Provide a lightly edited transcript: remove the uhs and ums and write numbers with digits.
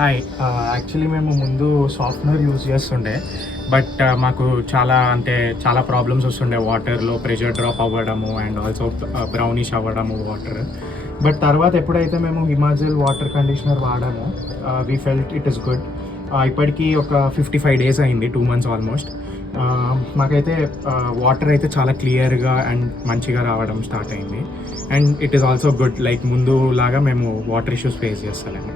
Hi. Actually మేము ముందు software use చేస్తుండే. బట్ మాకు చాలా ప్రాబ్లమ్స్ వస్తుండే. వాటర్‌లో ప్రెషర్ డ్రాప్ అవ్వడము అండ్ ఆల్సో బ్రౌనిష్ అవ్వడము వాటర్. బట్ తర్వాత ఎప్పుడైతే మేము Himachal water conditioner వాడామో we felt it is good. ఇప్పటికీ ఒక 55 డేస్ అయింది, 2 మంత్స్ ఆల్మోస్ట్. మాకైతే వాటర్ అయితే చాలా క్లియర్గా అండ్ మంచిగా రావడం స్టార్ట్ అయింది. And it is also good, like ముందు లాగా మేము వాటర్ ఇష్యూస్ ఫేస్ చేస్తలేము.